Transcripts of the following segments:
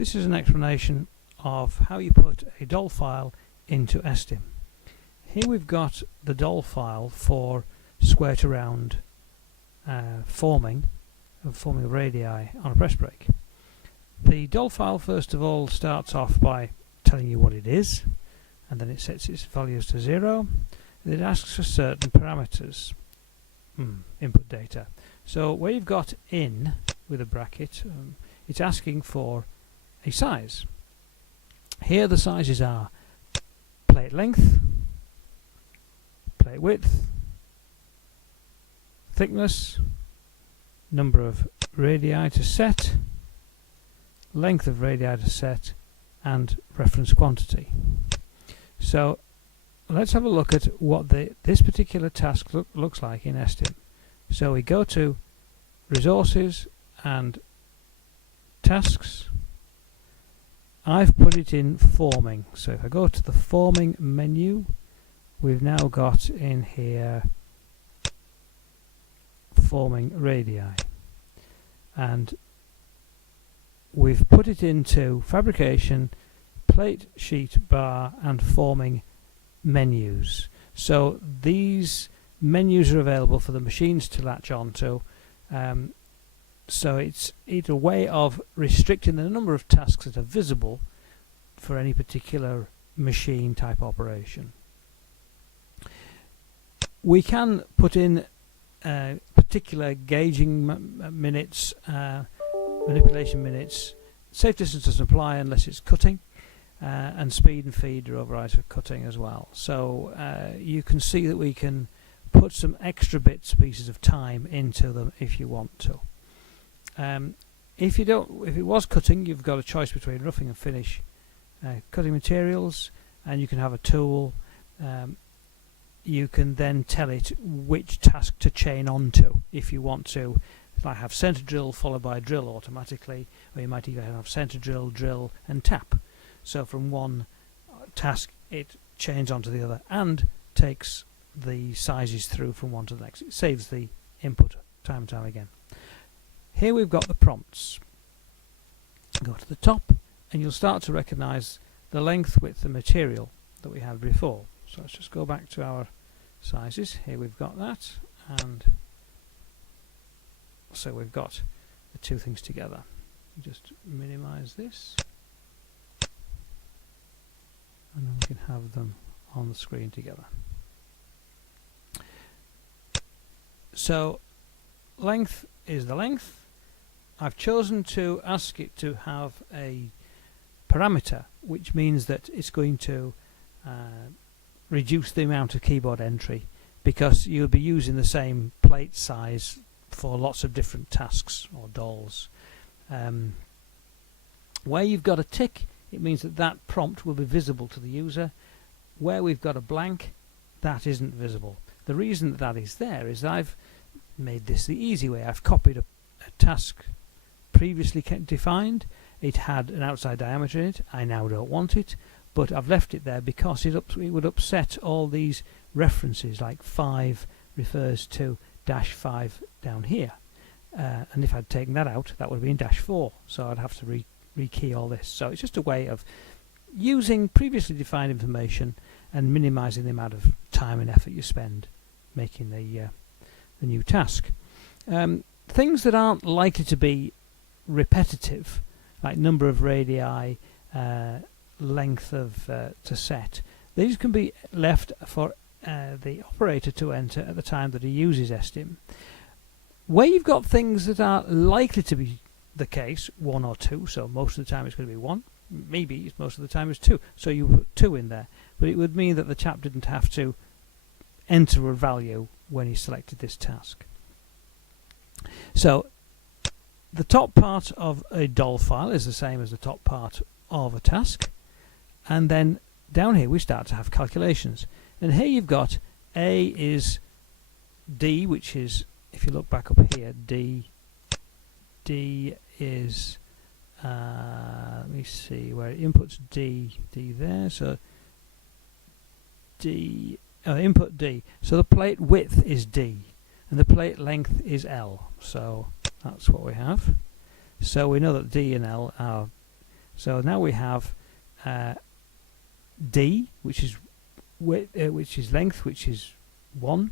This is an explanation of how you put a DOL file into STIM. Here we've got the DOL file for square to round forming radii on a press brake. The DOL file first of all starts off by telling you what it is, and then it sets its values to 0. It asks for certain parameters, input data. So where you've got in with a bracket, it's asking for a size. Here the sizes are plate length, plate width, thickness, number of radii to set, length of radii to set, and reference quantity. So let's have a look at what this particular task looks like in STIM. So we go to Resources and Tasks. I've put it in Forming. So if I go to the Forming menu, we've now got in here Forming radii, and we've put it into Fabrication, Plate, Sheet, Bar, and Forming menus. So these menus are available for the machines to latch onto. So it's a way of restricting the number of tasks that are visible for any particular machine type operation. We can put in particular gauging minutes, manipulation minutes. Safe distance doesn't apply unless it's cutting, and speed and feed are overrides for cutting as well. So you can see that we can put some extra pieces of time into them if you want to. If it was cutting, you've got a choice between roughing and finish cutting materials, and you can have a tool. You can then tell it which task to chain onto if you want to. Like have center drill followed by drill automatically, or you might even have center drill, drill, and tap. So from one task it chains onto the other and takes the sizes through from one to the next. It saves the input time and time again. Here we've got the prompts. Go to the top and you'll start to recognize the length, width, and material that we had before. So let's just go back to our sizes. Here we've got that, and so we've got the two things together. Just minimize this, and then we can have them on the screen together. So length is the length. I've chosen to ask it to have a parameter, which means that it's going to reduce the amount of keyboard entry, because you'll be using the same plate size for lots of different tasks or DOLs. Where you've got a tick, it means that that prompt will be visible to the user. Where we've got a blank, that isn't visible. The reason that is there is I've made this the easy way. I've copied a task previously defined. It had an outside diameter in it. I now don't want it, but I've left it there because it would upset all these references, like 5 refers to -5 down here, and if I'd taken that out, that would have been -4, so I'd have to rekey all this. So it's just a way of using previously defined information and minimizing the amount of time and effort you spend making the new task. Things that aren't likely to be repetitive, like number of radii, length of to set, these can be left for the operator to enter at the time that he uses STIM. Where you've got things that are likely to be the case, 1 or 2, so most of the time it's going to be 1, maybe most of the time it's 2, so you put 2 in there, but it would mean that the chap didn't have to enter a value when he selected this task. So the top part of a DOL file is the same as the top part of a task, and then down here we start to have calculations, and here you've got A is D, which is, if you look back up here, D is let me see where it inputs D there, so D input D, so the plate width is D and the plate length is L, so that's what we have. So we know that D and L are So now we have d, which is length, which is 1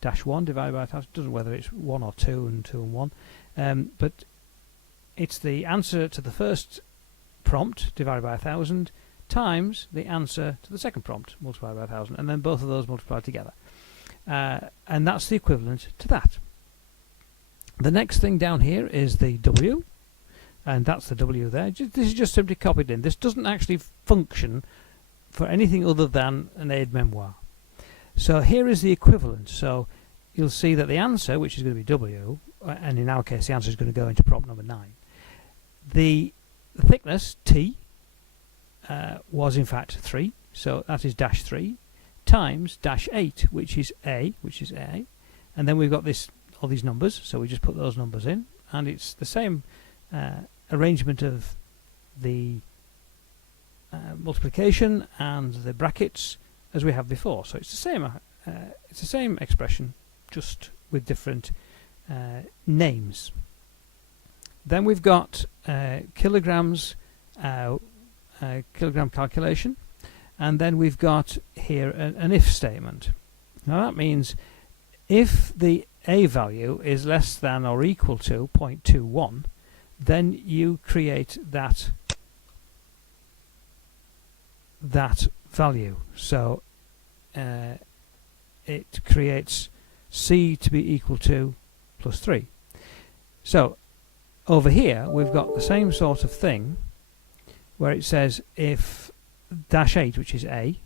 dash 1 divided by 1000. Doesn't whether it's 1 or 2 and 2 and 1, but it's the answer to the first prompt divided by 1000 times the answer to the second prompt multiplied by 1000, and then both of those multiplied together, and that's the equivalent to that. The next thing down here is the W, and that's the W there. This is just simply copied in. This doesn't actually function for anything other than an aide-memoire. So here is the equivalent. So you'll see that the answer, which is going to be W, and in our case the answer is going to go into prompt number 9. The thickness, T, was in fact 3, so that is dash 3, times dash 8, which is A, and then we've got all these numbers, so we just put those numbers in, and it's the same arrangement of the multiplication and the brackets as we have before. So it's the same expression, just with different names. Then we've got kilograms, kilogram calculation, and then we've got here an if statement. Now that means if the A value is less than or equal to 0.21, then you create that value. So it creates C to be equal to plus 3. So over here we've got the same sort of thing where it says if dash 8, which is A,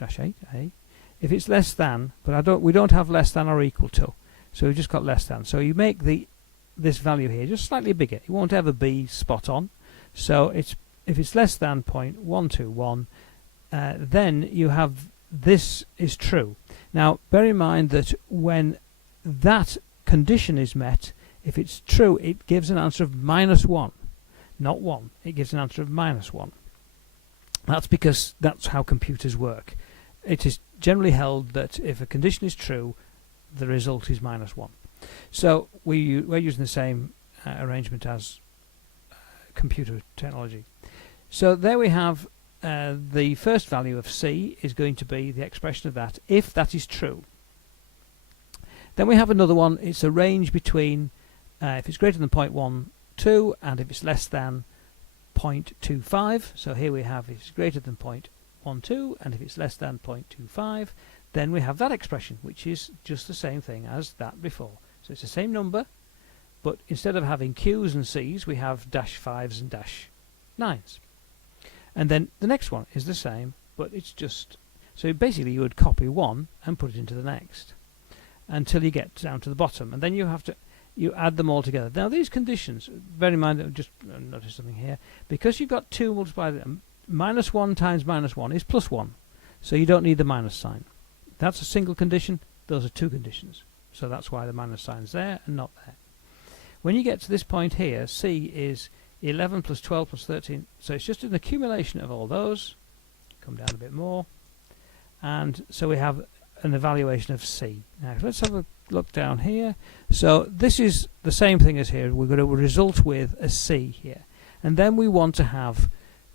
dash 8, A, if it's less than, but we don't have less than or equal to, so we've just got less than. So you make this value here just slightly bigger. It won't ever be spot on. So if it's less than 0.121, then you have this is true. Now bear in mind that when that condition is met, if it's true, it gives an answer of -1, not 1. It gives an answer of -1. That's because that's how computers work. It is generally held that if a condition is true, the result is -1. So we're using the same arrangement as computer technology. So there we have the first value of C is going to be the expression of that if that is true. Then we have another one. It's a range between if it's greater than 0.12 and if it's less than 0.25. So here we have if it's greater than 0.12 and if it's less than 0.25, then we have that expression, which is just the same thing as that before. So it's the same number, but instead of having Q's and C's, we have dash 5s and dash 9s. And then the next one is the same, but it's just, so basically you would copy one and put it into the next until you get down to the bottom, and then you add them all together. Now these conditions, bear in mind, just notice something here, because you've got 2 multiplied, -1 times -1 is +1, so you don't need the minus sign. That's a single condition, those are 2 conditions, so that's why the minus sign's there and not there. When you get to this point here, C is 11 plus 12 plus 13, so it's just an accumulation of all those. Come down a bit more, and so we have an evaluation of C. Now let's have a look down here. So this is the same thing as here. We're going to result with a C here, and then we want to have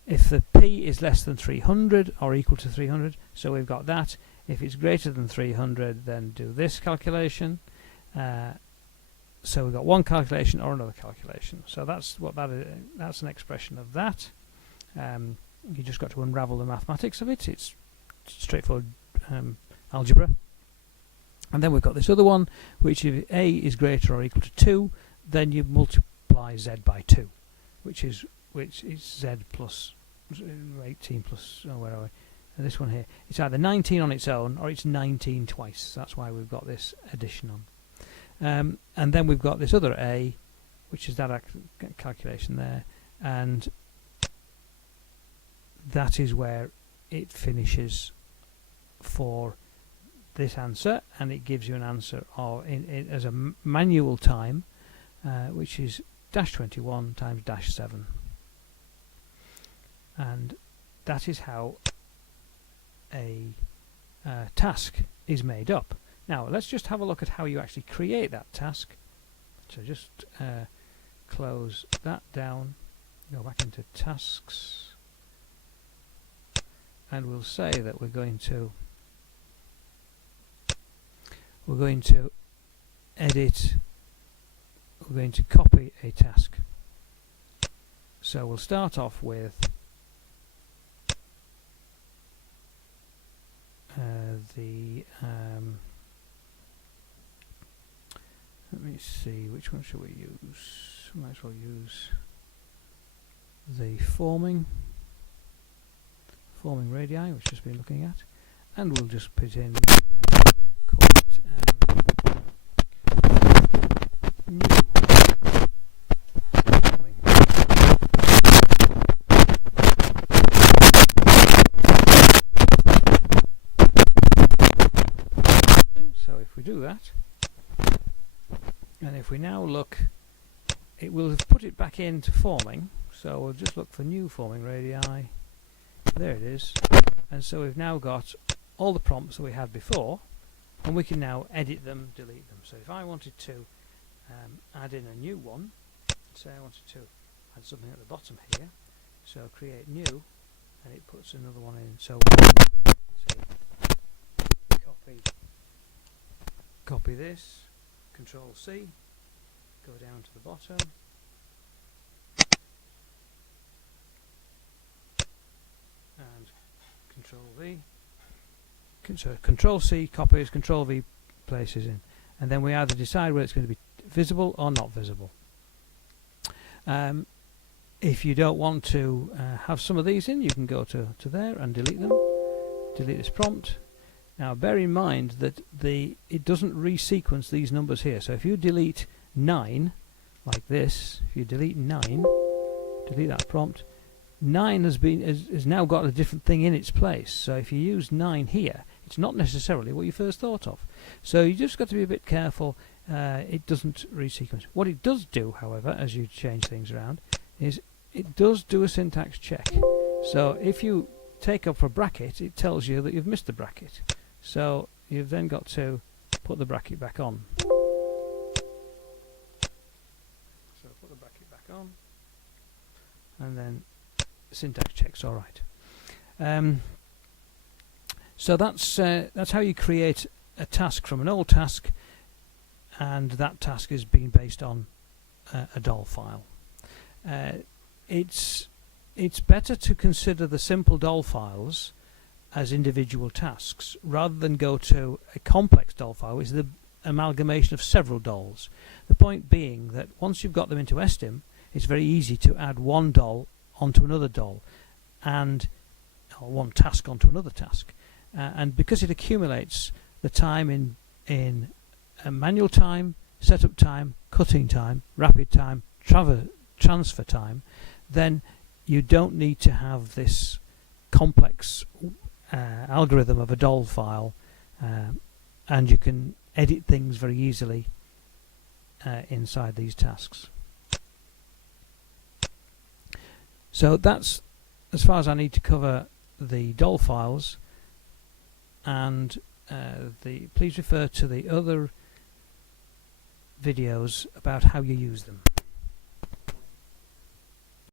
if the P is less than 300 or equal to 300, so we've got that. If it's greater than 300, then do this calculation. So we've got one calculation or another calculation. So that's what that is. That's an expression of that. You just got to unravel the mathematics of it. It's straightforward algebra. And then we've got this other one, which if A is greater or equal to 2, then you multiply Z by 2, which is Z plus 18 plus, oh, where are we? And this one here, it's either 19 on its own or it's 19 twice. That's why we've got this addition on. And then we've got this other A, which is that calculation there, and that is where it finishes for this answer, and it gives you an answer of as a manual time, which is -21 times -7, and that is how a task is made up. Now let's just have a look at how you actually create that task. So just close that down, go back into tasks, and we'll say that we're going to edit, we're going to copy a task. So we'll start off with let me see, which one should we use? Might as well use the forming radii, which we've just been looking at, and we'll just put in call it new forming. So if we do that, and if we now look, it will have put it back into forming. So we'll just look for new forming radii. There it is. And so we've now got all the prompts that we had before, and we can now edit them, delete them. So if I wanted to add in a new one, say I wanted to add something at the bottom here, so create new, and it puts another one in. So say copy this, Control C, go down to the bottom, and Control V. So Control C copies, Control V places in, and then we either decide whether it's going to be visible or not visible. If you don't want to have some of these in, you can go to there and delete them. Delete this prompt. Now bear in mind that it doesn't resequence these numbers here. So if you delete 9 like this, if you delete 9, delete that prompt, 9 has now got a different thing in its place. So if you use 9 here, it's not necessarily what you first thought of. So you just got to be a bit careful. It doesn't resequence. What it does do, however, as you change things around, is it does do a syntax check. So if you take up a bracket, it tells you that you've missed the bracket. So you've then got to put the bracket back on. So put the bracket back on, and then syntax checks all right. So that's how you create a task from an old task, and that task is being based on a DOL file. It's better to consider the simple DOL files as individual tasks rather than go to a complex DOL file, which is the amalgamation of several DOLs. The point being that once you've got them into STIM, it's very easy to add one DOL onto another DOL, or one task onto another task, and because it accumulates the time in manual time, setup time, cutting time, rapid time, transfer time, then you don't need to have this complex algorithm of a DOL file, and you can edit things very easily inside these tasks. So that's as far as I need to cover the DOL files, and please refer to the other videos about how you use them.